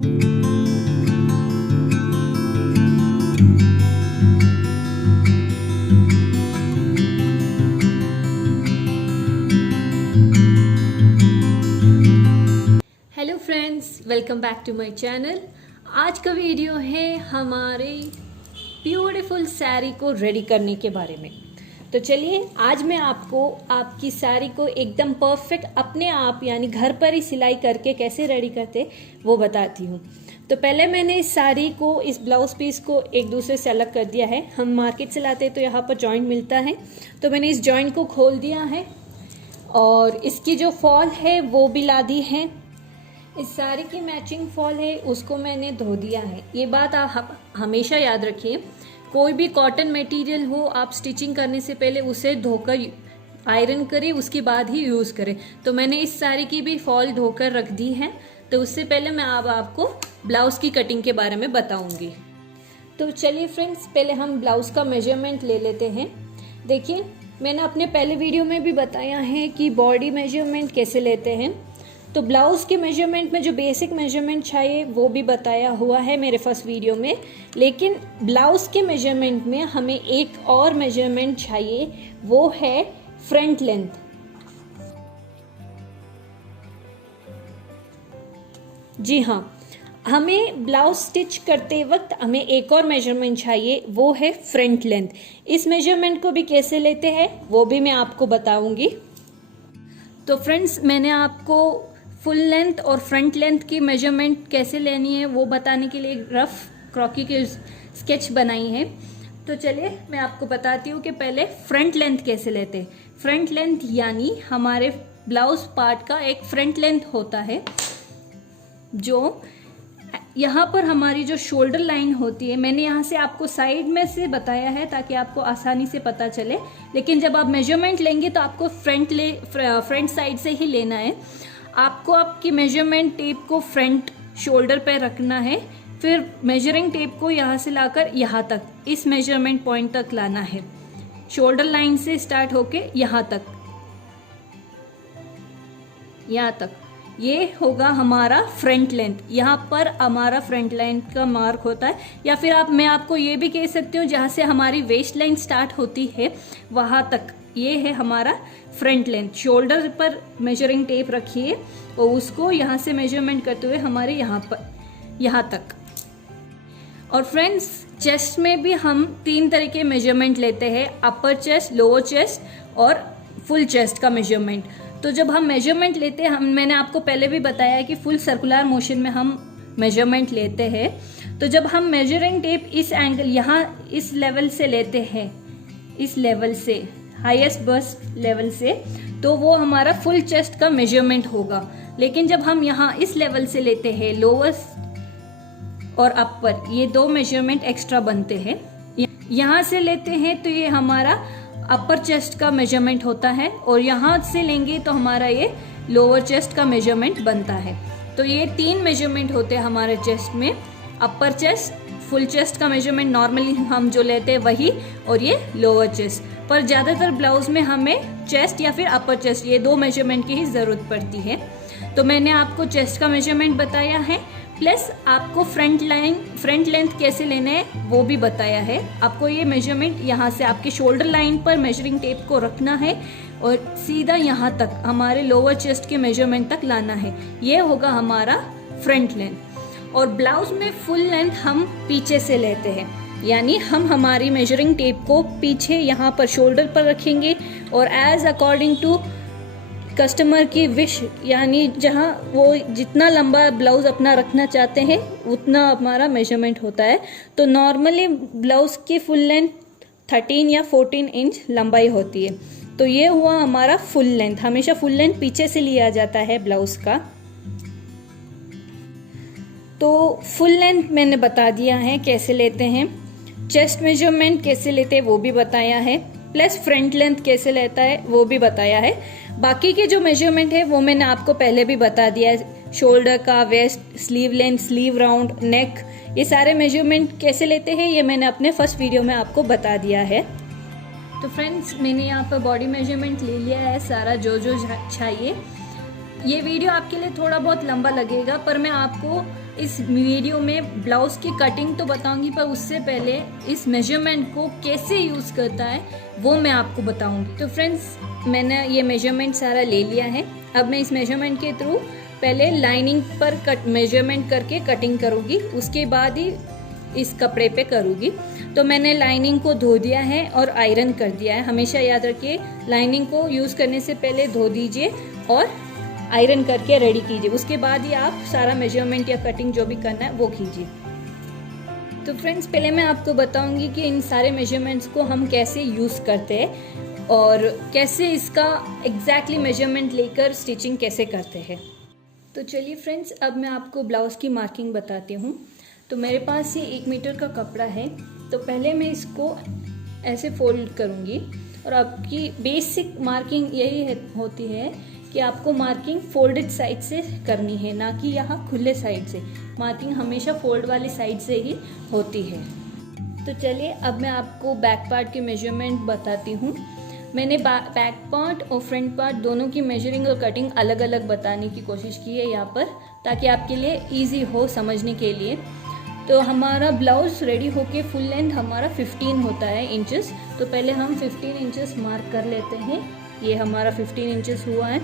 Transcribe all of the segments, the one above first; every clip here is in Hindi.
Hello friends, welcome back to my channel. आज का वीडियो है हमारे ब्यूटीफुल साड़ी को रेडी करने के बारे में। तो चलिए, आज मैं आपको आपकी साड़ी को एकदम परफेक्ट अपने आप यानी घर पर ही सिलाई करके कैसे रेडी करते वो बताती हूँ। तो पहले मैंने इस साड़ी को, इस ब्लाउज पीस को एक दूसरे से अलग कर दिया है। हम मार्केट से लाते हैं तो यहाँ पर जॉइंट मिलता है, तो मैंने इस जॉइंट को खोल दिया है और इसकी जो फॉल है वो भी ला दी है। इस साड़ी की मैचिंग फॉल है उसको मैंने धो दिया है। ये बात आप हमेशा याद रखिए, कोई भी कॉटन मटेरियल हो आप स्टिचिंग करने से पहले उसे धोकर आयरन करें, उसके बाद ही यूज़ करें। तो मैंने इस साड़ी की भी फॉल धोकर रख दी है। तो उससे पहले मैं अब आपको ब्लाउज़ की कटिंग के बारे में बताऊंगी। तो चलिए फ्रेंड्स, पहले हम ब्लाउज़ का मेजरमेंट ले लेते हैं। देखिए, मैंने अपने पहले वीडियो में भी बताया है कि बॉडी मेजरमेंट कैसे लेते हैं। तो ब्लाउज़ के मेजरमेंट में जो बेसिक मेजरमेंट चाहिए वो भी बताया हुआ है मेरे फर्स्ट वीडियो में, लेकिन ब्लाउज़ के मेजरमेंट में हमें एक और मेजरमेंट चाहिए, वो है फ्रंट लेंथ। जी हाँ, हमें ब्लाउज स्टिच करते वक्त हमें एक और मेजरमेंट चाहिए, वो है फ्रंट लेंथ। इस मेजरमेंट को भी कैसे लेते हैं वो भी मैं आपको बताऊंगी। तो फ्रेंड्स, मैंने आपको फुल लेंथ और फ्रंट लेंथ की मेजरमेंट कैसे लेनी है वो बताने के लिए एक रफ क्रॉकी की स्केच बनाई है। तो चलिए मैं आपको बताती हूँ कि पहले फ्रंट लेंथ कैसे लेते हैं। फ्रंट लेंथ यानी हमारे ब्लाउज पार्ट का एक फ्रंट लेंथ होता है, जो यहाँ पर हमारी जो शोल्डर लाइन होती है, मैंने यहाँ से आपको साइड में से बताया है ताकि आपको आसानी से पता चले, लेकिन जब आप मेजरमेंट लेंगे तो आपको फ्रंट साइड से ही लेना है। आपको आपकी मेजरमेंट टेप को फ्रंट शोल्डर पर रखना है, फिर मेजरिंग टेप को यहाँ से लाकर यहाँ तक, इस मेजरमेंट पॉइंट तक लाना है। शोल्डर लाइन से स्टार्ट होके यहाँ तक, यहाँ तक, ये होगा हमारा फ्रंट लेंथ। यहाँ पर हमारा फ्रंट लाइन का मार्क होता है, या फिर मैं आपको ये भी कह सकती हूँ जहाँ से हमारी वेस्ट लाइन स्टार्ट होती है वहाँ तक, ये है हमारा फ्रंट लेंथ। शोल्डर पर मेजरिंग टेप रखिए और उसको यहाँ से मेजरमेंट करते हुए हमारे यहाँ पर, यहाँ तक। और फ्रेंड्स, चेस्ट में भी हम 3 तरह के मेजरमेंट लेते हैं, अपर चेस्ट, लोअर चेस्ट और फुल चेस्ट का मेजरमेंट। तो जब हम मेजरमेंट लेते हैं, मैंने आपको पहले भी बताया कि फुल सर्कुलर मोशन में हम मेजरमेंट लेते हैं। तो जब हम मेजरिंग टेप इस एंगल, यहाँ इस लेवल से लेते हैं, इस लेवल से, हाईएस्ट बस्ट लेवल से, तो वो हमारा फुल चेस्ट का मेजरमेंट होगा। लेकिन जब हम यहाँ इस लेवल से लेते हैं, लोअर और अपर, ये 2 मेजरमेंट एक्स्ट्रा बनते हैं। यहाँ से लेते हैं तो ये हमारा अपर चेस्ट का मेजरमेंट होता है, और यहाँ से लेंगे तो हमारा ये लोअर चेस्ट का मेजरमेंट बनता है। तो ये 3 मेजरमेंट होते हैं हमारे चेस्ट में, अपर चेस्ट, फुल चेस्ट का मेजरमेंट नॉर्मली हम जो लेते हैं वही, और ये लोअर चेस्ट। पर ज़्यादातर ब्लाउज में हमें चेस्ट या फिर अपर चेस्ट, ये 2 मेजरमेंट की ही ज़रूरत पड़ती है। तो मैंने आपको चेस्ट का मेजरमेंट बताया है, प्लस आपको फ्रंट लेंथ कैसे लेना है वो भी बताया है। आपको ये मेजरमेंट यहाँ से आपके शोल्डर लाइन पर मेजरिंग टेप को रखना है और सीधा यहाँ तक हमारे लोअर चेस्ट के मेजरमेंट तक लाना है। ये होगा हमारा फ्रंट लेंथ। और ब्लाउज में फुल लेंथ हम पीछे से लेते हैं, यानी हम हमारी मेजरिंग टेप को पीछे यहाँ पर शोल्डर पर रखेंगे, और एज अकॉर्डिंग टू कस्टमर की विश, यानी जहाँ वो जितना लंबा ब्लाउज अपना रखना चाहते हैं उतना हमारा मेजरमेंट होता है। तो नॉर्मली ब्लाउज की फुल लेंथ 13 या 14 इंच लंबाई होती है। तो ये हुआ हमारा फुल लेंथ। हमेशा फुल लेंथ पीछे से लिया जाता है ब्लाउज का। तो फुल लेंथ मैंने बता दिया है कैसे लेते हैं। चेस्ट मेजरमेंट कैसे लेते हैं वो भी बताया है, प्लस फ्रंट लेंथ कैसे लेता है वो भी बताया है। बाकी के जो मेजरमेंट है वो मैंने आपको पहले भी बता दिया है, शोल्डर का, waist, sleeve length, sleeve round, neck, ये सारे मेजरमेंट कैसे लेते हैं ये मैंने अपने फर्स्ट वीडियो में आपको बता दिया है। तो फ्रेंड्स, मैंने यहाँ पर बॉडी मेजरमेंट ले लिया है सारा जो जो चाहिए। ये वीडियो आपके लिए थोड़ा बहुत लंबा लगेगा, पर मैं आपको इस वीडियो में ब्लाउज़ की कटिंग तो बताऊंगी, पर उससे पहले इस मेजरमेंट को कैसे यूज़ करता है वो मैं आपको बताऊंगी। तो फ्रेंड्स, मैंने ये मेजरमेंट सारा ले लिया है। अब मैं इस मेजरमेंट के थ्रू पहले लाइनिंग पर मेजरमेंट करके कटिंग करूँगी, उसके बाद ही इस कपड़े पे करूँगी। तो मैंने लाइनिंग को धो दिया है और आयरन कर दिया है। हमेशा याद रखिए, लाइनिंग को यूज़ करने से पहले धो दीजिए और आयरन करके रेडी कीजिए, उसके बाद ही आप सारा मेजरमेंट या कटिंग जो भी करना है वो कीजिए। तो फ्रेंड्स, पहले मैं आपको बताऊंगी कि इन सारे मेजरमेंट्स को हम कैसे यूज़ करते हैं और कैसे इसका एग्जैक्टली मेजरमेंट लेकर स्टिचिंग कैसे करते हैं। तो चलिए फ्रेंड्स, अब मैं आपको ब्लाउज़ की मार्किंग बताती हूँ। तो मेरे पास ये 1 मीटर का कपड़ा है। तो पहले मैं इसको ऐसे फोल्ड करूँगी और आपकी बेसिक मार्किंग यही होती है कि आपको मार्किंग फोल्डेड साइड से करनी है, ना कि यहाँ खुले साइड से। मार्किंग हमेशा फोल्ड वाली साइड से ही होती है। तो चलिए अब मैं आपको बैक पार्ट के मेजरमेंट बताती हूँ। मैंने बैक पार्ट और फ्रंट पार्ट दोनों की मेजरिंग और कटिंग अलग अलग बताने की कोशिश की है यहाँ पर, ताकि आपके लिए ईजी हो समझने के लिए। तो हमारा ब्लाउज रेडी होके फुल लेंथ हमारा 15 होता है इंचेस। तो पहले हम 15 इंचेस मार्क कर लेते हैं। ये हमारा 15 इंचेस हुआ है,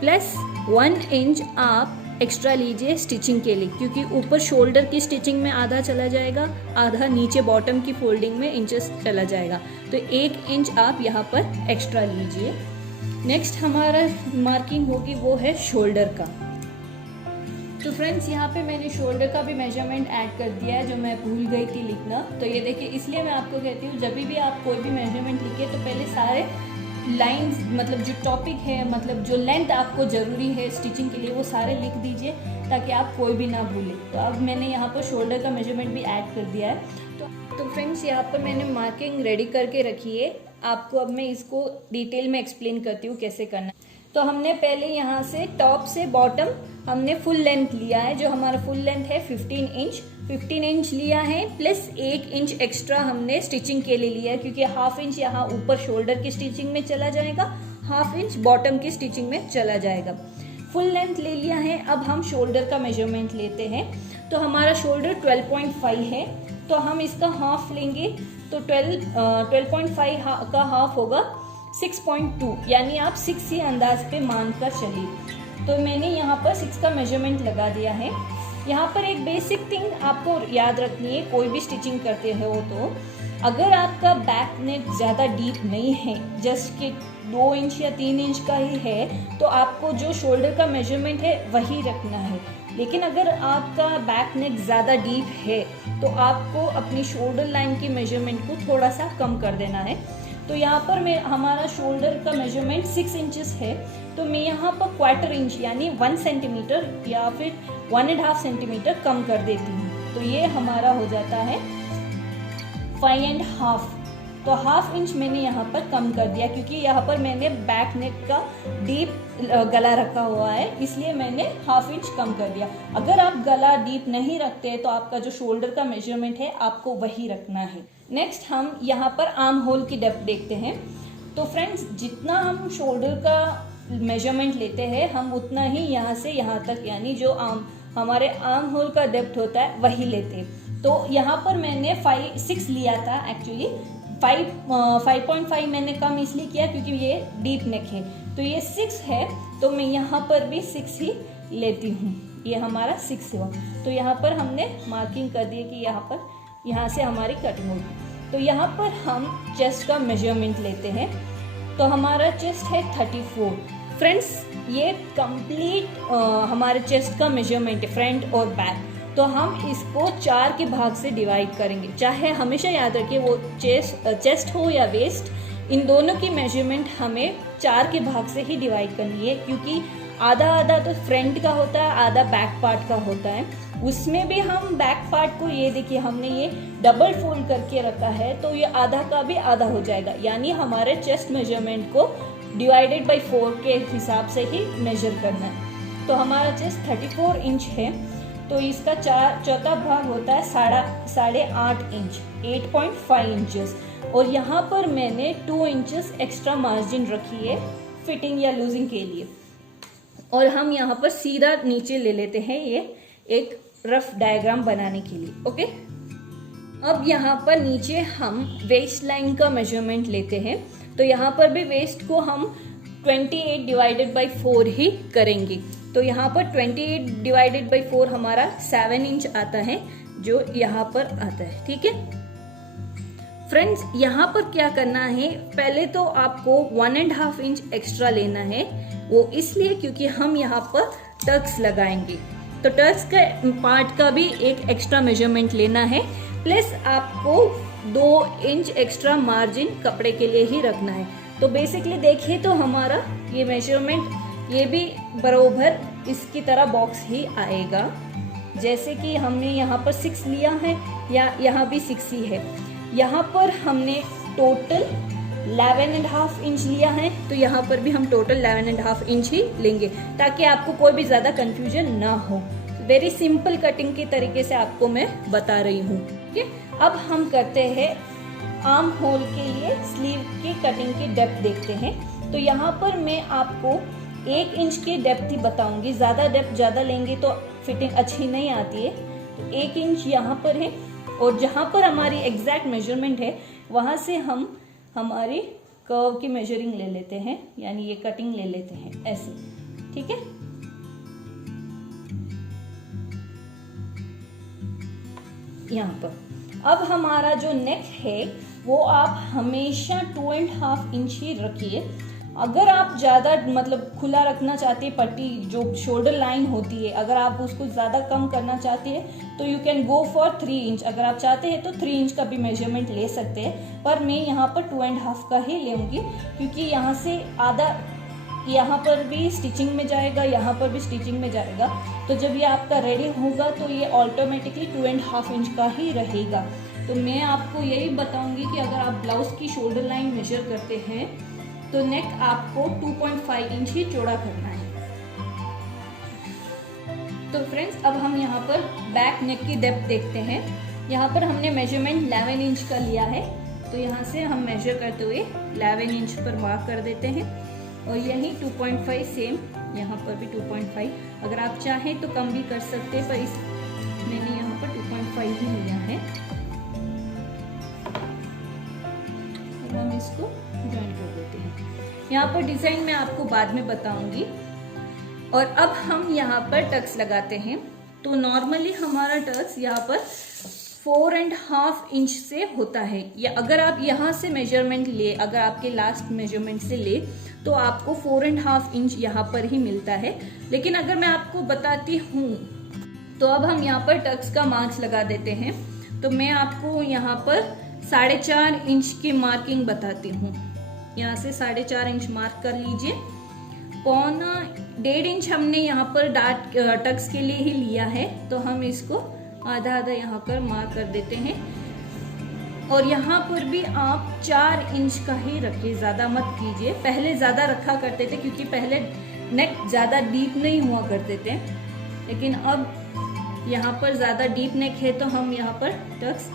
प्लस 1 इंच आप एक्स्ट्रा लीजिए स्टिचिंग के लिए, क्योंकि ऊपर शोल्डर की स्टिचिंग में आधा चला जाएगा, आधा नीचे बॉटम की फोल्डिंग में इंचेस चला जाएगा। तो 1 इंच आप यहाँ पर एक्स्ट्रा लीजिए। नेक्स्ट हमारा मार्किंग होगी वो है शोल्डर का। तो फ्रेंड्स, यहाँ पे मैंने शोल्डर का भी मेजरमेंट ऐड कर दिया है, जो मैं भूल गई थी लिखना। तो ये देखिए, इसलिए मैं आपको कहती हूँ जब भी आप कोई भी मेजरमेंट लिखे तो पहले सारे लाइंस, मतलब जो टॉपिक है, मतलब जो लेंथ आपको ज़रूरी है स्टिचिंग के लिए, वो सारे लिख दीजिए ताकि आप कोई भी ना भूलें। तो अब मैंने यहाँ पर शोल्डर का मेजरमेंट भी ऐड कर दिया है। तो फ्रेंड्स, यहाँ पर मैंने मार्किंग रेडी करके रखी है। आपको अब मैं इसको डिटेल में एक्सप्लेन करती हूँ कैसे करना है। तो हमने पहले यहाँ से टॉप से बॉटम हमने फुल लेंथ लिया है। जो हमारा फुल लेंथ है 15 इंच लिया है, प्लस 1 इंच एक्स्ट्रा हमने स्टिचिंग के लिए लिया है, क्योंकि हाफ इंच यहाँ ऊपर शोल्डर की स्टिचिंग में चला जाएगा, हाफ इंच बॉटम की स्टिचिंग में चला जाएगा। फुल लेंथ ले लिया है। अब हम शोल्डर का मेजरमेंट लेते हैं। तो हमारा शोल्डर 12.5 है, तो हम इसका हाफ लेंगे। तो 12.5 का हाफ होगा 6.2, यानी आप 6 ही अंदाज पे मान कर चलिए। तो मैंने यहाँ पर 6 का मेजरमेंट लगा दिया है। यहाँ पर एक बेसिक थिंग आपको याद रखनी है, कोई भी स्टिचिंग करते हो तो अगर आपका बैक नेक ज़्यादा डीप नहीं है, जस्ट कि 2 इंच या 3 इंच का ही है, तो आपको जो शोल्डर का मेजरमेंट है वही रखना है। लेकिन अगर आपका बैक नेक ज़्यादा डीप है तो आपको अपनी शोल्डर लाइन की मेजरमेंट को थोड़ा सा कम कर देना है। तो यहाँ पर मैं हमारा शोल्डर का मेजरमेंट 6 इंचेस है, तो मैं यहाँ पर 1/4 इंच यानी 1 सेंटीमीटर या फिर 1.5 सेंटीमीटर कम कर देती हूँ। तो ये हमारा हो जाता है 5.5। तो हाफ इंच मैंने यहाँ पर कम कर दिया, क्योंकि यहाँ पर मैंने बैक नेक का डीप गला रखा हुआ है, इसलिए मैंने हाफ इंच कम कर दिया। अगर आप गला डीप नहीं रखते तो आपका जो शोल्डर का मेजरमेंट है आपको वही रखना है। नेक्स्ट हम यहाँ पर आर्म होल की डेप्थ देखते हैं। तो फ्रेंड्स, जितना हम शोल्डर का मेजरमेंट लेते हैं हम उतना ही यहाँ से यहाँ तक, यानी जो हमारे आर्म होल का डेप्थ होता है वही लेते हैं। तो यहाँ पर मैंने 6 लिया था, एक्चुअली 5.5 मैंने कम इसलिए किया क्योंकि ये डीप नेक है। तो ये 6 है, तो मैं यहाँ पर भी 6 ही लेती हूँ। ये हमारा 6 हुआ। तो यहाँ पर हमने मार्किंग कर दी कि यहाँ से हमारी कटिंग होगी। तो यहाँ पर हम चेस्ट का मेजरमेंट लेते हैं। तो हमारा चेस्ट है 34। फ्रेंड्स, ये कंप्लीट हमारे चेस्ट का मेजरमेंट है, फ्रंट और बैक। तो हम इसको 4 के भाग से डिवाइड करेंगे। चाहे हमेशा याद रखिए वो चेस्ट हो या वेस्ट, इन दोनों की मेजरमेंट हमें 4 के भाग से ही डिवाइड करनी है, क्योंकि आधा आधा तो फ्रंट का होता है, आधा बैक पार्ट का होता है। उसमें भी हम बैक पार्ट को, ये देखिए हमने ये डबल फोल्ड करके रखा है, तो ये आधा का भी आधा हो जाएगा, यानी हमारे चेस्ट मेजरमेंट को डिवाइडेड बाय 4 के हिसाब से ही मेजर करना है। तो हमारा चेस्ट 34 इंच है, तो इसका चौथा भाग होता है 8.5 इंच, 8.5 इंचेस। और यहाँ पर मैंने 2 इंचेस एक्स्ट्रा मार्जिन रखी है फिटिंग या लूजिंग के लिए। और हम यहाँ पर सीधा नीचे ले लेते हैं ये एक रफ डायग्राम बनाने के लिए। ओके, अब यहाँ पर नीचे हम वेस्ट लाइन का मेजरमेंट लेते हैं। तो यहाँ पर भी वेस्ट को हम 28 डिवाइडेड बाई 4 ही करेंगे। तो यहाँ पर 28 डिवाइडेड बाई 4 हमारा 7 इंच आता है, जो यहाँ पर आता है। ठीक है फ्रेंड्स, यहाँ पर क्या करना है, पहले तो आपको 1.5 इंच एक्स्ट्रा लेना है। वो इसलिए क्योंकि हम यहाँ पर टक्स लगाएंगे, तो टक्स का पार्ट का भी एक एक्स्ट्रा मेजरमेंट लेना है। प्लस आपको 2 इंच एक्स्ट्रा मार्जिन कपड़े के लिए ही रखना है। तो बेसिकली देखिए तो हमारा ये मेजरमेंट ये भी बराबर इसकी तरह बॉक्स ही आएगा। जैसे कि हमने यहाँ पर 6 लिया है या यहाँ भी 6 ही है। यहाँ पर हमने टोटल 11.5 इंच लिया है, तो यहाँ पर भी हम टोटल 11.5 इंच ही लेंगे, ताकि आपको कोई भी ज्यादा कंफ्यूजन ना हो। वेरी सिंपल कटिंग के तरीके से आपको मैं बता रही हूँ। ठीक है, अब हम करते हैं आर्म होल के लिए स्लीव की कटिंग की डेप्थ देखते हैं। तो यहाँ पर मैं आपको 1 इंच की डेप्थ ही बताऊंगी। ज्यादा डेप्थ ज्यादा लेंगे तो फिटिंग अच्छी नहीं आती है। तो 1 इंच यहाँ पर है, और जहाँ पर हमारी एग्जैक्ट मेजरमेंट है वहां से हम हमारी कर्व की मेजरिंग ले लेते हैं, यानी ये कटिंग ले लेते हैं ऐसे। ठीक है, यहाँ पर अब हमारा जो नेक है वो आप हमेशा 2.5 इंच ही रखिए। अगर आप ज्यादा मतलब खुला रखना चाहते हैं, पट्टी जो शोल्डर लाइन होती है, अगर आप उसको ज्यादा कम करना चाहते हैं तो you can go for 3 inch. अगर आप चाहते हैं तो 3 इंच का भी मेजरमेंट ले सकते हैं, पर मैं यहाँ पर 2.5 का ही लूंगी, क्योंकि यहाँ से आधा यहाँ पर भी स्टिचिंग में जाएगा, यहाँ पर भी स्टिचिंग में जाएगा। तो जब ये आपका रेडी होगा तो ये ऑटोमेटिकली 2.5 इंच का ही रहेगा। तो मैं आपको यही बताऊंगी कि अगर आप ब्लाउज की शोल्डर लाइन मेजर करते हैं तो नेक आपको 2.5 इंच ही चौड़ा करना है। तो फ्रेंड्स, अब हम यहाँ पर बैक नेक की डेप्थ देखते हैं। यहाँ पर हमने मेजरमेंट 11 इंच का लिया है, तो यहाँ से हम मेजर करते हुए 11 इंच पर मार्क कर देते हैं। और यही 2.5 सेम यहाँ पर भी 2.5। अगर आप चाहें तो कम भी कर सकते हैं, पर इस मैंने यहाँ पर 2.5 ही लिया है। अब हम इसको ज्वाइन कर देते हैं। यहाँ पर डिजाइन मैं आपको बाद में बताऊंगी। और अब हम यहाँ पर टक्स लगाते हैं। तो नॉर्मली हमारा टक्स यहाँ पर 4.5 इंच से होता है, या अगर आप यहाँ से मेजरमेंट ले, अगर आपके लास्ट मेजरमेंट से ले तो आपको 4.5 इंच यहाँ पर ही मिलता है। लेकिन अगर मैं आपको बताती हूँ तो अब हम यहाँ पर टक्स का मार्क्स लगा देते हैं। तो मैं आपको यहाँ पर 4.5 इंच की मार्किंग बताती हूँ। यहाँ से 4.5 इंच मार्क कर लीजिए। 1.5 इंच हमने यहाँ पर टक्स के लिए ही लिया है, तो हम इसको आधा आधा यहाँ पर मार्क कर देते हैं। और यहाँ पर भी आप 4 इंच का ही रखिए, ज्यादा मत कीजिए। पहले ज्यादा रखा करते थे क्योंकि पहले नेक ज्यादा डीप नहीं हुआ करते थे, लेकिन अब यहाँ पर ज्यादा डीप नेक है तो हम यहाँ पर टक्स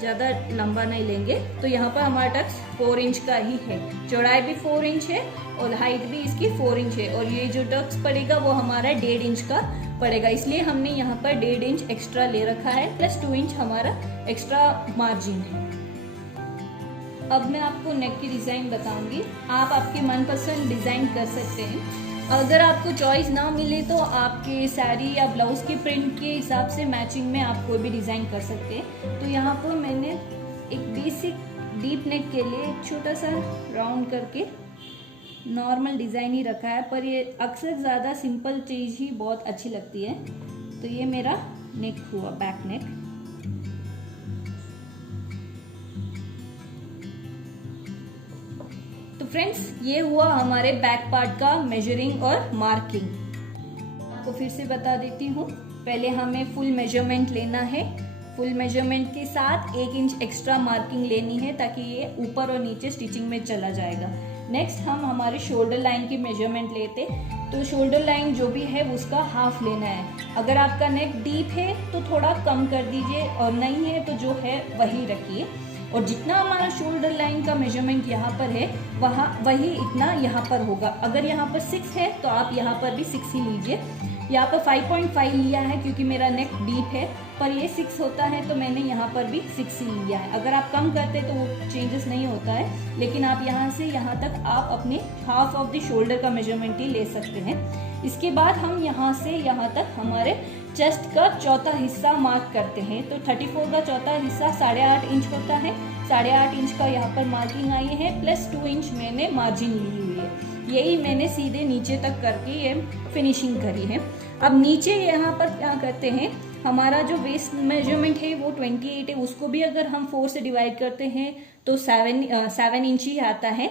ज्यादा लंबा नहीं लेंगे। तो यहाँ पर हमारा टक्स 4 इंच का ही है। चौड़ाई भी 4 इंच है और हाइट भी इसकी 4 इंच है। और ये जो टक्स पड़ेगा वो हमारा 1.5 इंच का पड़ेगा, इसलिए हमने यहाँ पर 1.5 इंच एक्स्ट्रा ले रखा है, प्लस 2 इंच हमारा एक्स्ट्रा मार्जिन है। अब मैं आपको नेक की डिजाइन बताऊंगी। आप आपके मनपसंद डिजाइन कर सकते हैं। अगर आपको चॉइस ना मिले तो आपके साड़ी या ब्लाउज की प्रिंट के हिसाब से मैचिंग में आप कोई भी डिजाइन कर सकते हैं। तो यहाँ पर मैंने एक बेसिक डीप नेक के लिए एक छोटा सा राउंड करके नॉर्मल डिजाइन ही रखा है, पर ये अक्सर ज्यादा सिंपल चीज ही बहुत अच्छी लगती है। तो ये मेरा नेक हुआ, बैक नेक। तो फ्रेंड्स, ये हुआ हमारे बैक पार्ट का मेजरिंग और मार्किंग। आपको फिर से बता देती हूँ। पहले हमें फुल मेजरमेंट लेना है। फुल मेजरमेंट के साथ 1 इंच एक्स्ट्रा मार्किंग लेनी है, ताकि ये ऊपर और नीचे स्टिचिंग में चला जाएगा। नेक्स्ट हम हमारे शोल्डर लाइन की मेजरमेंट लेते, तो शोल्डर लाइन जो भी है उसका हाफ लेना है। अगर आपका नेक डीप है तो थोड़ा कम कर दीजिए, और नहीं है तो जो है वही रखिए। और जितना हमारा शोल्डर लाइन का मेजरमेंट यहाँ पर है वही इतना यहाँ पर होगा। अगर यहाँ पर 6 है तो आप यहाँ पर भी 6 ही लीजिए। यहाँ पर 5.5 लिया है क्योंकि मेरा नेक डीप है, पर ये 6 होता है तो मैंने यहाँ पर भी 6 ही लिया है। अगर आप कम करते तो वो चेंजेस नहीं होता है, लेकिन आप यहाँ से यहाँ तक आप अपने हाफ ऑफ द शोल्डर का मेजरमेंट ही ले सकते हैं। इसके बाद हम यहाँ से यहाँ तक हमारे चेस्ट का चौथा हिस्सा मार्क करते हैं। तो 34 का चौथा हिस्सा 8.5 इंच होता है। 8.5 इंच का यहाँ पर मार्किंग आई है, प्लस 2 इंच मैंने मार्जिन ली हुई है। यही मैंने सीधे नीचे तक करके ये फिनिशिंग करी है। अब नीचे यहाँ पर क्या करते हैं, हमारा जो वेस्ट मेजरमेंट है वो 28 है, उसको भी अगर हम 4 से डिवाइड करते हैं तो 7 इंच ही आता है।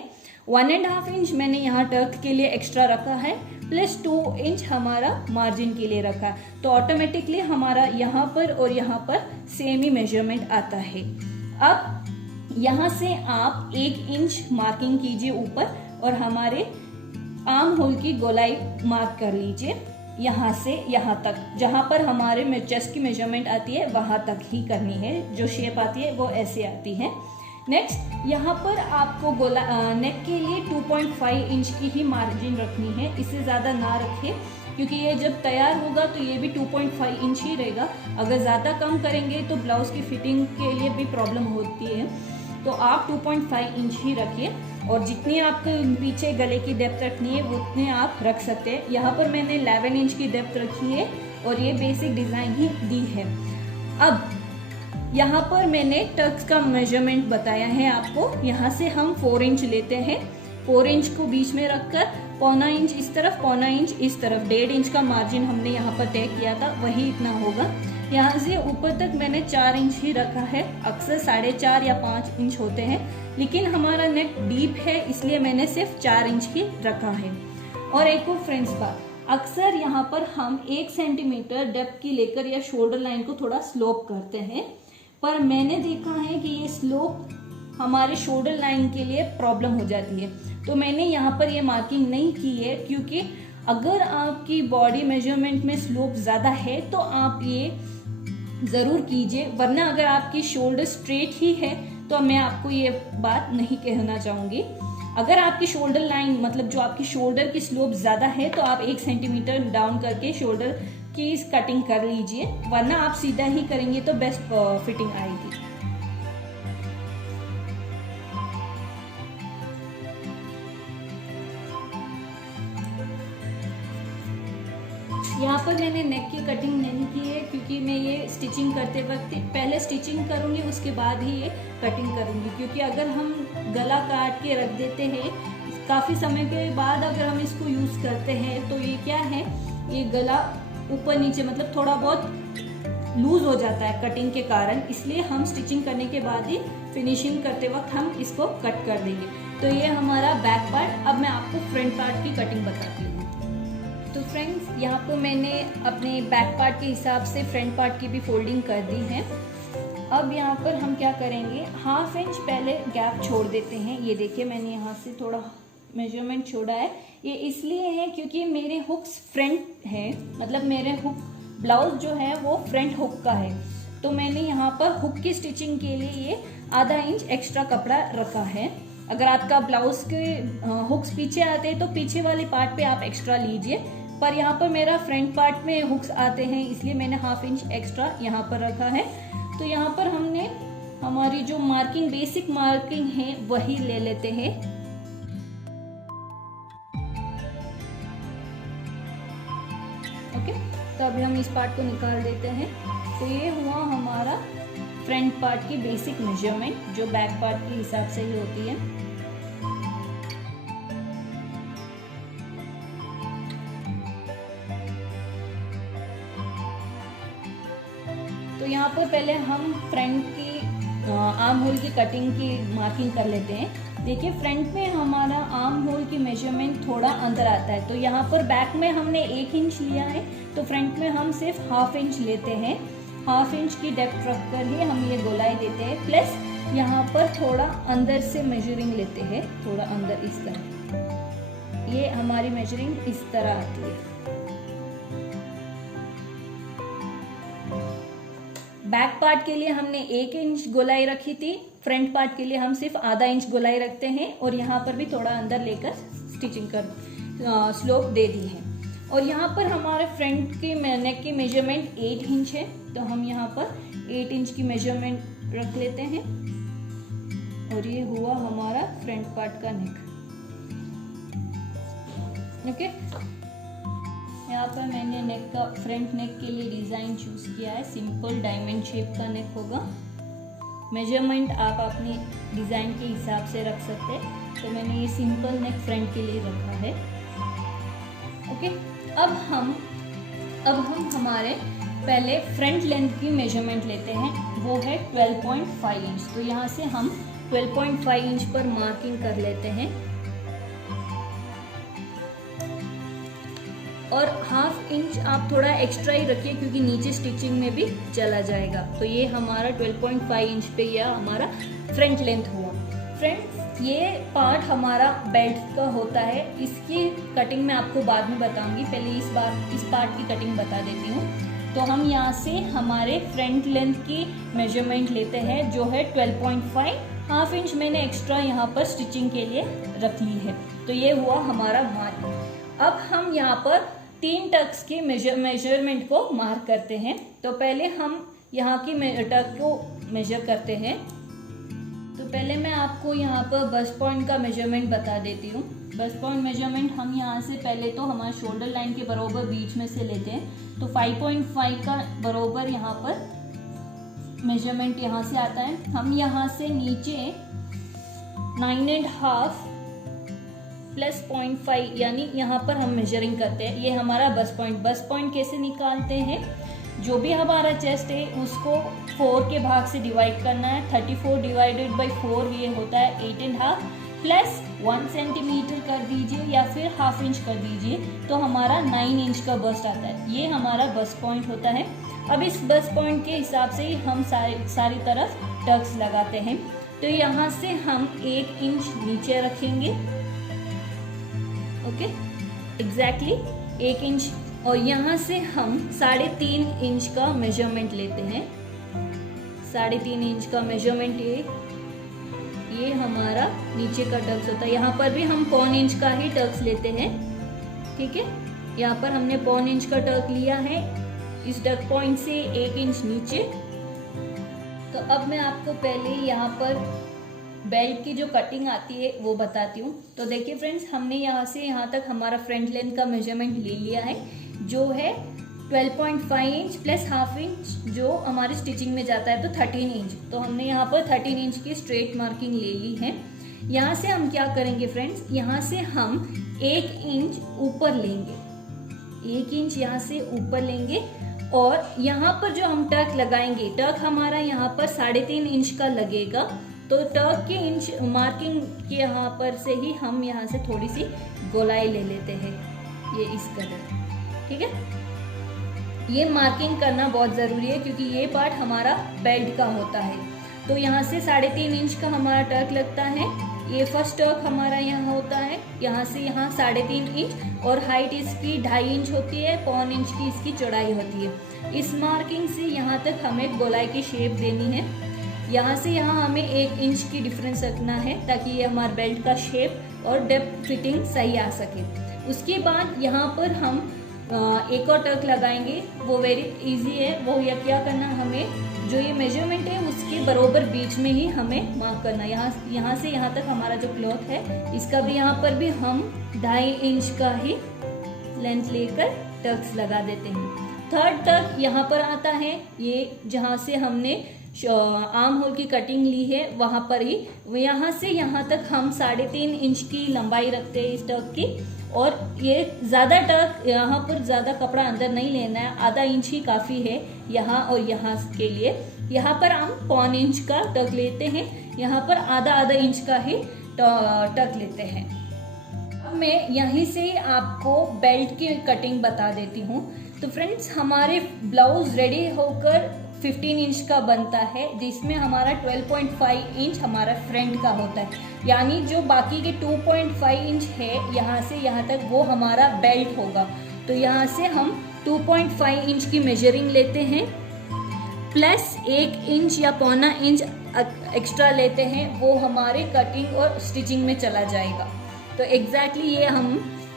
1.5 इंच मैंने यहाँ टर्क के लिए एक्स्ट्रा रखा है, प्लस 2 इंच हमारा मार्जिन के लिए रखा है। तो ऑटोमेटिकली हमारा यहाँ पर और यहाँ पर सेम ही मेजरमेंट आता है। अब यहाँ से आप 1 इंच मार्किंग कीजिए ऊपर और हमारे आर्म होल की गोलाई मार्क कर लीजिए। यहाँ से यहाँ तक जहाँ पर हमारे चेस्ट की मेजरमेंट आती है वहां तक ही करनी है। जो शेप आती है वो ऐसे आती है। नेक्स्ट यहाँ पर आपको नेक के लिए 2.5 इंच की ही मार्जिन रखनी है, इससे ज़्यादा ना रखिए क्योंकि ये जब तैयार होगा तो ये भी 2.5 इंच ही रहेगा। अगर ज़्यादा कम करेंगे तो ब्लाउज की फिटिंग के लिए भी प्रॉब्लम होती है, तो आप 2.5 इंच ही रखिए। और जितनी आपको पीछे गले की डेप्थ रखनी है उतने आप रख सकते हैं। यहाँ पर मैंने 11 इंच की डेप्थ रखी है और ये बेसिक डिज़ाइन ही दी है। अब यहाँ पर मैंने टक्स का मेजरमेंट बताया है आपको। यहाँ से हम 4 इंच लेते हैं। 4 इंच को बीच में रखकर 1.25 इंच इस तरफ, 1.25 इंच इस तरफ, 1.5 इंच का मार्जिन हमने यहाँ पर तय किया था, वही इतना होगा। यहाँ से ऊपर तक मैंने 4 इंच ही रखा है। अक्सर 4.5 या 5 इंच होते हैं, लेकिन हमारा नेक डीप है इसलिए मैंने सिर्फ 4 इंच ही रखा है। और एक और फ्रेंड्स बात, अक्सर यहाँ पर हम 1 सेंटीमीटर डेप्थ की लेकर या शोल्डर लाइन को थोड़ा स्लोप करते हैं, पर मैंने देखा है कि ये स्लोप हमारे शोल्डर लाइन के लिए प्रॉब्लम हो जाती है। तो मैंने यहाँ पर ये मार्किंग नहीं की है, क्योंकि अगर आपकी बॉडी मेजरमेंट में स्लोप ज़्यादा है तो आप ये ज़रूर कीजिए, वरना अगर आपकी शोल्डर स्ट्रेट ही है तो मैं आपको ये बात नहीं कहना चाहूँगी। अगर आपकी शोल्डर लाइन मतलब जो आपकी शोल्डर की स्लोप ज़्यादा है तो आप 1 सेंटीमीटर डाउन करके शोल्डर की कटिंग कर लीजिए, वरना आप सीधा ही करेंगे तो बेस्ट फिटिंग आएगी। यहाँ पर मैंने नेक की कटिंग नहीं की है क्योंकि मैं ये स्टिचिंग करते वक्त पहले स्टिचिंग करूँगी, उसके बाद ही ये कटिंग करूँगी। क्योंकि अगर हम गला काट के रख देते हैं काफ़ी समय के बाद अगर हम इसको यूज़ करते हैं तो ये क्या है, ये गला ऊपर नीचे मतलब थोड़ा बहुत लूज हो जाता है कटिंग के कारण, इसलिए हम स्टिचिंग करने के बाद ही फिनिशिंग करते वक्त हम इसको कट कर देंगे। तो ये हमारा बैक पार्ट। अब मैं आपको फ्रंट पार्ट की कटिंग बताती हूँ। तो फ्रेंड्स, यहाँ पर मैंने अपने बैक पार्ट के हिसाब से फ्रंट पार्ट की भी फोल्डिंग कर दी है। अब यहाँ पर हम क्या करेंगे, 1/2 इंच पहले गैप छोड़ देते हैं। ये देखिए मैंने यहाँ से थोड़ा मेजरमेंट छोड़ा है। ये इसलिए है क्योंकि मेरे हुक्स फ्रंट हैं, मतलब मेरे हुक ब्लाउज जो है वो फ्रंट हुक का है, तो मैंने यहाँ पर हुक की स्टिचिंग के लिए ये ½ इंच एक्स्ट्रा कपड़ा रखा है। अगर आपका ब्लाउज के हुक्स पीछे आते हैं तो पीछे वाले पार्ट पे आप एक्स्ट्रा लीजिए, पर यहाँ पर मेरा फ्रंट पार्ट में हुक्स आते हैं इसलिए मैंने 1/2 इंच एक्स्ट्रा यहाँ पर रखा है। तो यहाँ पर हमने हमारी जो मार्किंग बेसिक मार्किंग है वही ले लेते हैं। ओके, तो अभी हम इस पार्ट को निकाल देते हैं। तो ये हुआ हमारा फ्रंट पार्ट की बेसिक मेजरमेंट जो बैक पार्ट के हिसाब से ही होती है। तो यहाँ पर पहले हम फ्रंट की आर्म होल की कटिंग की मार्किंग कर लेते हैं। देखिए फ्रंट में हमारा आर्म होल की मेजरमेंट थोड़ा अंदर आता है, तो यहाँ पर बैक में हमने 1 इंच लिया है, तो फ्रंट में हम सिर्फ 1/2 इंच लेते हैं। 1/2 इंच की डेप्थ रख कर ही हम ये गोलाई देते हैं, प्लस यहाँ पर थोड़ा अंदर से मेजरिंग लेते हैं, थोड़ा अंदर इस तरह। ये हमारी मेजरिंग इस तरह आती है। बैक पार्ट के लिए हमने 1 इंच गोलाई रखी थी, फ्रंट पार्ट के लिए हम सिर्फ ½ इंच गोलाई रखते हैं और यहाँ पर भी थोड़ा अंदर लेकर स्टिचिंग कर स्लोप दे दी है। और यहाँ पर हमारे फ्रंट के नेक की मेजरमेंट 8 इंच है, तो हम यहाँ पर 8 इंच की मेजरमेंट रख लेते हैं। और ये हुआ हमारा फ्रंट पार्ट का नेक। ओके, यहाँ पर मैंने नेक का फ्रंट नेक के लिए डिजाइन चूज किया है, सिंपल डायमंड शेप का नेक होगा। मेजरमेंट आप अपनी डिजाइन के हिसाब से रख सकते हैं, तो मैंने ये सिंपल नेक फ्रंट के लिए रखा है। ओके, अब हम हमारे पहले फ्रंट लेंथ की मेजरमेंट लेते हैं, वो है 12.5 इंच। तो यहाँ से हम 12.5 इंच पर मार्किंग कर लेते हैं और हाफ इंच आप थोड़ा एक्स्ट्रा ही रखिए क्योंकि नीचे स्टिचिंग में भी चला जाएगा। तो ये हमारा 12.5 इंच पे यह हमारा फ्रंट लेंथ हुआ। फ्रेंड्स, ये पार्ट हमारा बेल्ट का होता है, इसकी कटिंग मैं आपको बाद में बताऊंगी, पहले इस पार्ट की कटिंग बता देती हूँ। तो हम यहाँ से हमारे फ्रंट लेंथ की मेजरमेंट लेते हैं जो है 12.5। हाफ इंच मैंने एक्स्ट्रा यहाँ पर स्टिचिंग के लिए रख ली है। तो ये हुआ हमारा मार्क। अब हम यहाँ पर 3 टक्स के मेजरमेंट को मार्क करते हैं। तो पहले हम यहाँ की टक को मेजर करते हैं। तो पहले मैं आपको यहाँ पर बस्ट पॉइंट का मेजरमेंट बता देती हूँ। बस्ट पॉइंट मेजरमेंट हम यहाँ से पहले तो हमारे शोल्डर लाइन के बराबर बीच में से लेते हैं। तो 5.5 का बराबर यहाँ पर मेजरमेंट यहाँ से आता है। हम यहाँ से नीचे 9.5 प्लस 0.5 यानी यहाँ पर हम मेजरिंग करते हैं। ये हमारा बस्ट पॉइंट कैसे निकालते हैं, जो भी हमारा चेस्ट है उसको 4 के भाग से डिवाइड करना है। 34 डिवाइडेड बाई 4 ये होता है 8.5 प्लस 1 सेंटीमीटर कर दीजिए या फिर हाफ इंच कर दीजिए, तो हमारा 9 इंच का बस्ट आता है। ये हमारा बस्ट पॉइंट होता है। अब इस बस्ट पॉइंट के हिसाब से ही हम सारी तरफ टक्स लगाते हैं। तो यहाँ से हम 1 इंच नीचे रखेंगे। Okay, exactly 1 inch. और यहाँ से हम 3.5 इंच का मेजरमेंट लेते हैं। 3.5 इंच का मेजरमेंट ये हमारा नीचे का टक्स होता है। यहाँ पर भी हम 0.25 इंच का ही टक्स लेते हैं। ठीक है, यहाँ पर हमने 0.25 इंच का टक लिया है इस टक पॉइंट से 1 इंच नीचे। तो अब मैं आपको पहले यहाँ पर बेल्ट की जो कटिंग आती है वो बताती हूँ। तो देखिए फ्रेंड्स, हमने यहाँ से यहाँ तक हमारा फ्रंट लेंथ का मेजरमेंट ले लिया है जो है 12.5 इंच प्लस हाफ इंच जो हमारी स्टिचिंग में जाता है, तो 13 इंच। तो हमने यहाँ पर 13 इंच की स्ट्रेट मार्किंग ले ली है। यहाँ से हम क्या करेंगे फ्रेंड्स, यहाँ से हम 1 इंच ऊपर लेंगे, 1 इंच यहाँ से ऊपर लेंगे। और यहाँ पर जो हम टक लगाएंगे, टक हमारा यहाँ पर 3.5 इंच का लगेगा। तो टक की इंच मार्किंग के यहाँ पर से ही हम यहाँ से थोड़ी सी गोलाई ले लेते हैं, ये इस कदर। ठीक है, ये मार्किंग करना बहुत ज़रूरी है क्योंकि ये पार्ट हमारा बेल्ट का होता है। तो यहाँ से 3.5 इंच का हमारा टक लगता है। ये फर्स्ट टक हमारा यहाँ होता है, यहाँ से यहाँ 3.5 इंच और हाइट इसकी 2.5 इंच होती है, 0.25 इंच की इसकी चौड़ाई होती है। इस मार्किंग से यहाँ तक हमें गोलाई की शेप देनी है। यहाँ से यहाँ हमें 1 इंच की डिफरेंस रखना है ताकि ये हमारे बेल्ट का शेप और डेप्थ फिटिंग सही आ सके। उसके बाद यहाँ पर हम एक और टक लगाएंगे, वो वेरी इजी है। वो या क्या करना, हमें जो ये मेजरमेंट है उसके बरोबर बीच में ही हमें मार्क करना। यहाँ से यहाँ तक हमारा जो क्लॉथ है इसका भी यहाँ पर भी हम 2.5 इंच का ही लेंथ लेकर टक्स लगा देते हैं। थर्ड टक यहाँ पर आता है, ये जहाँ से हमने आर्म होल की कटिंग ली है वहाँ पर ही, यहाँ से यहाँ तक हम 3.5 इंच की लंबाई रखते हैं इस टक की। और ये ज़्यादा टक, यहाँ पर ज़्यादा कपड़ा अंदर नहीं लेना है, आधा इंच ही काफ़ी है यहाँ और यहाँ के लिए। यहाँ पर हम 0.25 इंच का टक लेते हैं, यहाँ पर आधा इंच का ही टक लेते हैं। अब मैं यहीं से आपको बेल्ट की कटिंग बता देती हूँ। तो फ्रेंड्स, हमारे ब्लाउज रेडी होकर 15 इंच का बनता है, जिसमें हमारा 12.5 इंच हमारा फ्रंट का होता है, यानी जो बाकी के 2.5 इंच है यहाँ से यहाँ तक वो हमारा बेल्ट होगा। तो यहाँ से हम 2.5 इंच की मेजरिंग लेते हैं प्लस 1 इंच या 0.25 इंच एक्स्ट्रा लेते हैं, वो हमारे कटिंग और स्टिचिंग में चला जाएगा। तो एग्जैक्टली ये हम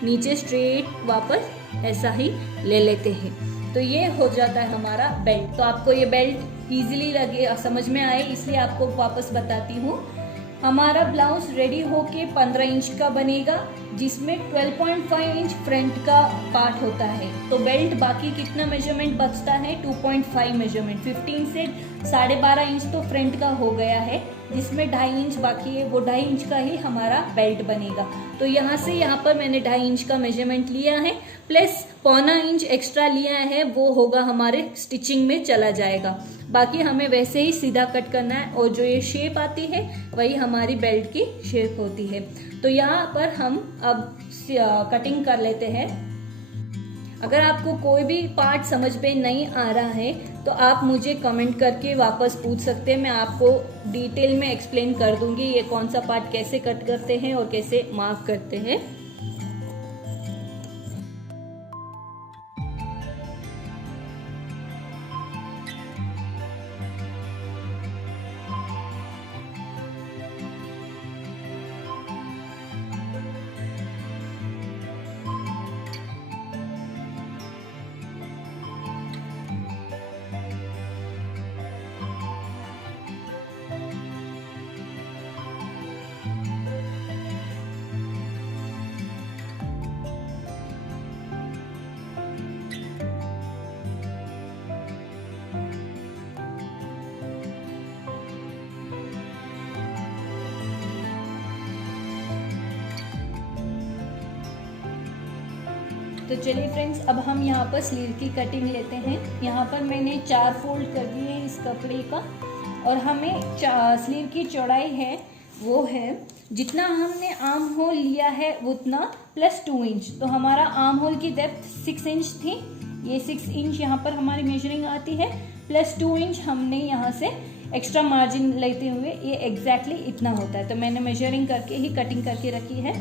नीचे स्ट्रेट वापस ऐसा ही ले लेते हैं। तो ये हो जाता है हमारा बेल्ट। तो आपको ये बेल्ट इजीली लगे, समझ में आए, इसलिए आपको वापस बताती हूँ। हमारा ब्लाउज रेडी होके 15 इंच का बनेगा, जिसमें 12.5 इंच फ्रंट का पार्ट होता है। तो बेल्ट बाकी कितना मेजरमेंट बचता है, 2.5 मेजरमेंट, 15 से 12.5 इंच तो फ्रंट का हो गया है, जिसमें 2.5 इंच बाकी है, वो 2.5 इंच का ही हमारा बेल्ट बनेगा। तो यहाँ से यहाँ पर मैंने 2.5 इंच का मेजरमेंट लिया है, प्लस 0.25 इंच एक्स्ट्रा लिया है, वो होगा हमारे स्टिचिंग में चला जाएगा। बाकी हमें वैसे ही सीधा कट करना है, और जो ये शेप आती है वही हमारी बेल्ट की शेप होती है। तो यहाँ पर हम अब कटिंग कर लेते हैं। अगर आपको कोई भी पार्ट समझ में नहीं आ रहा है तो आप मुझे कमेंट करके वापस पूछ सकते हैं, मैं आपको डिटेल में एक्सप्लेन कर दूंगी ये कौन सा पार्ट कैसे कट करते हैं और कैसे मार्क करते हैं। तो चलिए फ्रेंड्स, अब हम यहाँ पर स्लीव की कटिंग लेते हैं। यहाँ पर मैंने 4 फोल्ड कर दिए हैं इस कपड़े का, और हमें स्लीव की चौड़ाई है वो है जितना हमने आर्म होल लिया है उतना प्लस 2 इंच। तो हमारा आर्म होल की डेप्थ 6 इंच थी, ये 6 इंच यहाँ पर हमारी मेजरिंग आती है, प्लस 2 इंच हमने यहाँ से एक्स्ट्रा मार्जिन लेते हुए ये एग्जैक्टली इतना होता है। तो मैंने मेजरिंग करके ही कटिंग करके रखी है।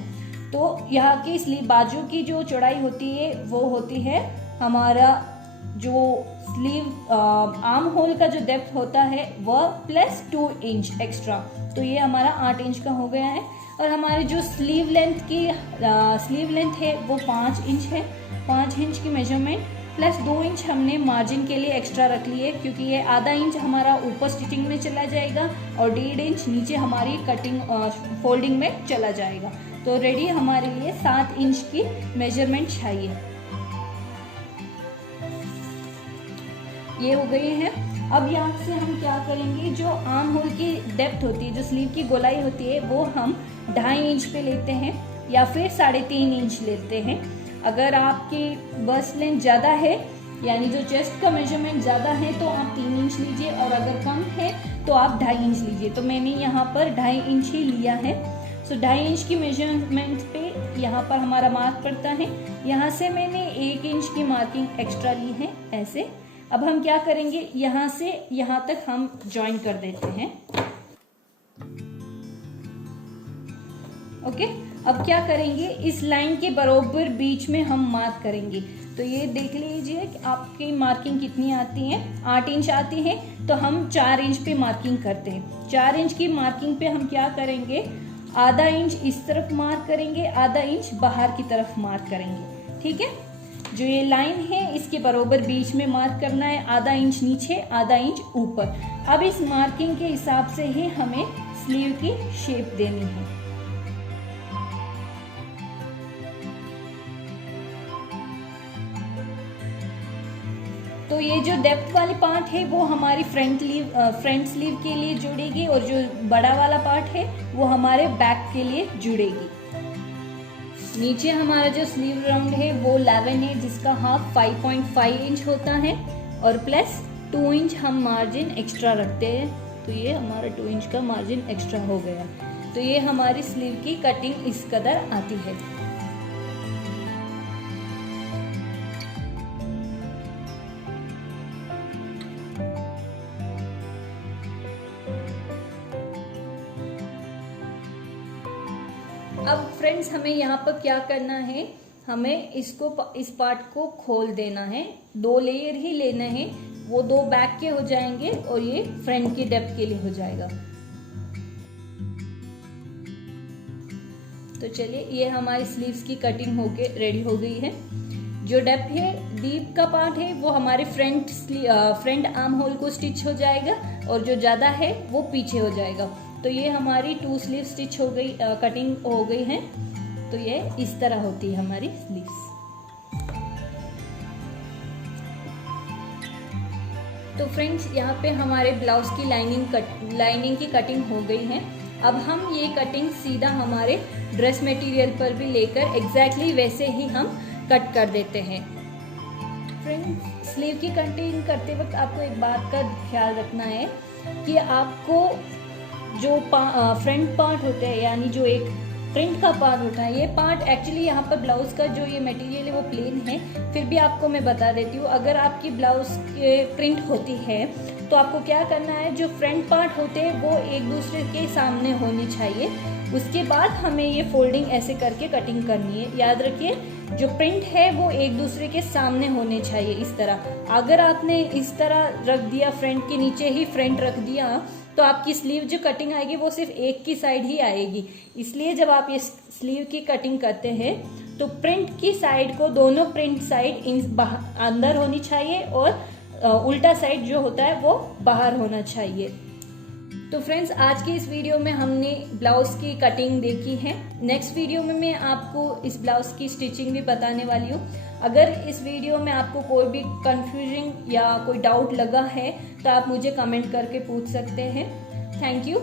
तो यहाँ की स्लीव बाजू की जो चौड़ाई होती है वो होती है हमारा जो स्लीव आर्म होल का जो डेप्थ होता है वह प्लस 2 इंच एक्स्ट्रा। तो ये हमारा 8 इंच का हो गया है। और हमारी जो स्लीव लेंथ है वो 5 इंच है। 5 इंच की मेजरमेंट प्लस 2 इंच हमने मार्जिन के लिए एक्स्ट्रा रख लिए, क्योंकि ये आधा इंच हमारा ऊपर स्टिचिंग में चला जाएगा और 1.5 इंच नीचे हमारी कटिंग फोल्डिंग में चला जाएगा। तो रेडी हमारे लिए 7 इंच की मेजरमेंट चाहिए। ये हो गए हैं। अब यहाँ से हम क्या करेंगे, जो आर्म होल की डेप्थ होती है, जो स्लीव की गोलाई होती है, वो हम 2.5 इंच पे लेते हैं या फिर 3.5 इंच लेते हैं। अगर आपकी बस्ट लेंथ ज़्यादा है, यानी जो चेस्ट का मेजरमेंट ज़्यादा है, तो आप 3 इंच लीजिए, और अगर कम है तो आप 2.5 इंच लीजिए। तो मैंने यहाँ पर 2.5 इंच ही लिया है। सो 2.5 इंच की मेजरमेंट पे यहाँ पर हमारा मार्क पड़ता है। यहाँ से मैंने 1 इंच की मार्किंग एक्स्ट्रा ली है ऐसे। अब हम क्या करेंगे, यहाँ से यहाँ तक हम ज्वाइन कर देते हैं। ओके, अब क्या करेंगे, इस लाइन के बराबर बीच में हम मार्क करेंगे। तो ये देख लीजिए कि आपकी मार्किंग कितनी आती है, 8 इंच आती है। तो हम 4 इंच पे मार्किंग करते हैं। 4 इंच की मार्किंग पे हम क्या करेंगे, आधा इंच इस तरफ मार्क करेंगे, आधा इंच बाहर की तरफ मार्क करेंगे। ठीक है, जो ये लाइन है इसके बराबर बीच में मार्क करना है, आधा इंच नीचे आधा इंच ऊपर। अब इस मार्किंग के हिसाब से ही हमें स्लीव की शेप देनी है। तो ये जो डेप्थ वाली पार्ट है वो हमारी फ्रंट स्लीव के लिए जुड़ेगी, और जो बड़ा वाला पार्ट है वो हमारे बैक के लिए जुड़ेगी। नीचे हमारा जो स्लीव राउंड है वो 11 है, जिसका हाफ 5.5 इंच होता है, और प्लस 2 इंच हम मार्जिन एक्स्ट्रा रखते हैं। तो ये हमारा 2 इंच का मार्जिन एक्स्ट्रा हो गया। तो ये हमारी स्लीव की कटिंग इस कदर आती है। अब फ्रेंड्स, हमें यहाँ पर क्या करना है, हमें इस पार्ट को खोल देना है। 2 लेयर ही लेना है, वो 2 बैक के हो जाएंगे और ये फ्रंट की डेप्थ के लिए हो जाएगा। तो चलिए, ये हमारी स्लीव्स की कटिंग होके रेडी हो गई है। जो डेप्थ है, डीप का पार्ट है वो हमारे फ्रंट आर्म होल को स्टिच हो जाएगा और जो ज़्यादा है वो पीछे हो जाएगा। तो ये हमारी 2 स्लीव स्टिच हो गई, कटिंग हो गई है। तो ये इस तरह होती है हमारी स्लीव्स। तो फ्रेंड्स यहाँ पे हमारे ब्लाउज की लाइनिंग की कटिंग हो गई है। अब हम ये कटिंग सीधा हमारे ड्रेस मटेरियल पर भी लेकर एग्जैक्टली वैसे ही हम कट कर देते हैं। फ्रेंड्स, स्लीव की कटिंग करते वक्त आपको एक बात का ख्याल रखना है कि आपको जो फ्रंट पार्ट होता है, यानी जो एक प्रिंट का पार्ट होता है, ये पार्ट एक्चुअली यहाँ पर ब्लाउज का जो ये मटेरियल है वो प्लेन है। फिर भी आपको मैं बता देती हूँ, अगर आपकी ब्लाउज के प्रिंट होती है तो आपको क्या करना है, जो फ्रंट पार्ट होते हैं वो एक दूसरे के सामने होनी चाहिए। उसके बाद हमें ये फोल्डिंग ऐसे करके कटिंग करनी है। याद रखिए, जो प्रिंट है वो एक दूसरे के सामने होने चाहिए इस तरह। अगर आपने इस तरह रख दिया, फ्रंट के नीचे ही फ्रंट रख दिया, तो आपकी स्लीव जो कटिंग आएगी वो सिर्फ एक की साइड ही आएगी। इसलिए जब आप ये स्लीव की कटिंग करते हैं तो प्रिंट की साइड को, दोनों प्रिंट साइड अंदर होनी चाहिए और उल्टा साइड जो होता है वो बाहर होना चाहिए। तो फ्रेंड्स, आज की इस वीडियो में हमने ब्लाउज की कटिंग देखी है। नेक्स्ट वीडियो में मैं आपको इस ब्लाउज की स्टिचिंग भी बताने वाली हूँ। अगर इस वीडियो में आपको कोई भी कंफ्यूजिंग या कोई डाउट लगा है तो आप मुझे कमेंट करके पूछ सकते हैं। Thank you.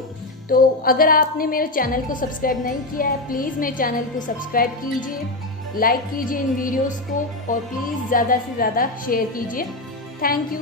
तो अगर आपने मेरे चैनल को सब्सक्राइब नहीं किया है, प्लीज़ मेरे चैनल को सब्सक्राइब कीजिए, लाइक कीजिए इन वीडियोस को और प्लीज़ ज़्यादा से ज़्यादा शेयर कीजिए। Thank you.